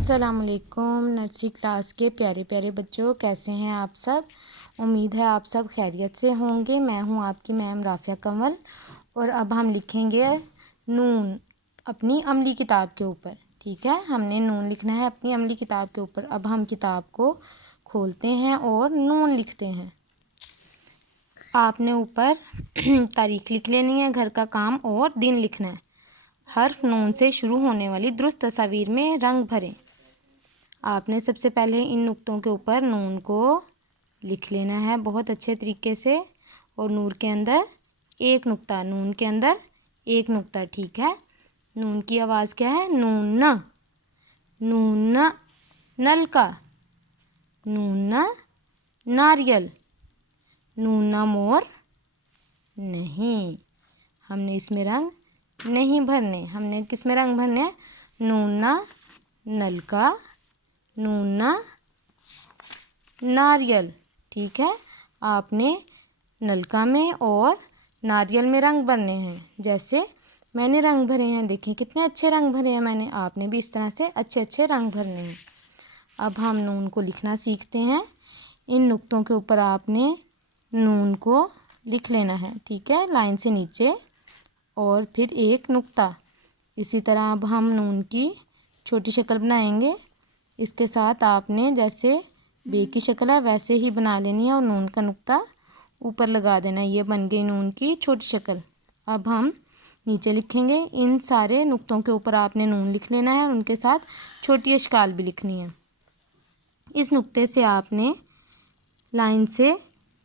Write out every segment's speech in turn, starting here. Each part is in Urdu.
السلام علیکم نرسری کلاس کے پیارے پیارے بچوں، کیسے ہیں آپ سب؟ امید ہے آپ سب خیریت سے ہوں گے۔ میں ہوں آپ کی میم رافیہ کنول، اور اب ہم لکھیں گے نون اپنی عملی کتاب کے اوپر۔ ٹھیک ہے، ہم نے نون لکھنا ہے اپنی عملی کتاب کے اوپر۔ اب ہم کتاب کو کھولتے ہیں اور نون لکھتے ہیں۔ آپ نے اوپر تاریخ لکھ لینی ہے، گھر کا کام اور دن لکھنا ہے۔ حرف نون سے شروع ہونے والی درست تصاویر میں رنگ بھریں۔ آپ نے سب سے پہلے ان نقطوں کے اوپر نون کو لکھ لینا ہے بہت اچھے طریقے سے، اور نور کے اندر ایک نقطہ، نون کے اندر ایک نقطہ۔ ٹھیک ہے، نون کی آواز کیا ہے؟ نون، نون نل کا، نون ناریل، نون مور نہیں۔ ہم نے اس میں رنگ نہیں بھرنے، ہم نے کس میں رنگ بھرنے؟ نون نل کا، نون ناریل۔ ٹھیک ہے، آپ نے نلکا میں اور ناریل میں رنگ بھرنے ہیں، جیسے میں نے رنگ بھرے ہیں۔ دیکھیں کتنے اچھے رنگ بھرے ہیں میں نے، آپ نے بھی اس طرح سے اچھے اچھے رنگ بھرنے ہیں۔ اب ہم نون کو لکھنا سیکھتے ہیں۔ ان نقطوں کے اوپر آپ نے نون کو لکھ لینا ہے، ٹھیک ہے، لائن سے نیچے اور پھر ایک نقطہ۔ اسی طرح اب ہم نون کی چھوٹی شکل بنائیں گے۔ اس کے ساتھ آپ نے جیسے بے کی شکل ہے ویسے ہی بنا لینی ہے، اور نون کا نقطہ اوپر لگا دینا ہے۔ یہ بن گئی نون کی چھوٹی شکل۔ اب ہم نیچے لکھیں گے۔ ان سارے نقطوں کے اوپر آپ نے نون لکھ لینا ہے، اور ان کے ساتھ چھوٹی اشکال بھی لکھنی ہے۔ اس نقطے سے آپ نے لائن سے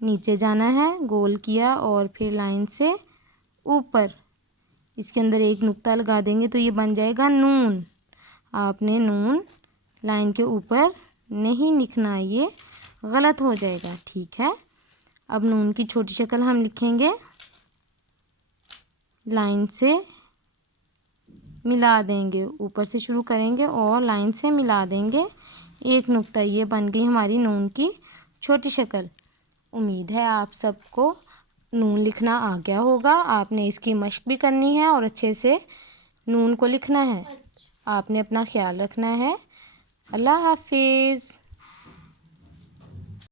نیچے جانا ہے، گول کیا، اور پھر لائن سے اوپر اس کے اندر ایک نقطہ لگا دیں گے تو یہ بن جائے گا نون۔ آپ نے نون لائن کے اوپر نہیں لکھنا، یہ غلط ہو جائے گا۔ ٹھیک ہے، اب نون کی چھوٹی شکل ہم لکھیں گے، لائن سے ملا دیں گے، اوپر سے شروع کریں گے اور لائن سے ملا دیں گے ایک نقطہ۔ یہ بن گئی ہماری نون کی چھوٹی شکل۔ امید ہے آپ سب کو نون لکھنا آ گیا ہوگا۔ آپ نے اس کی مشق بھی کرنی ہے اور اچھے سے نون کو لکھنا ہے۔ آپ نے اپنا خیال رکھنا ہے۔ اللہ حافظ۔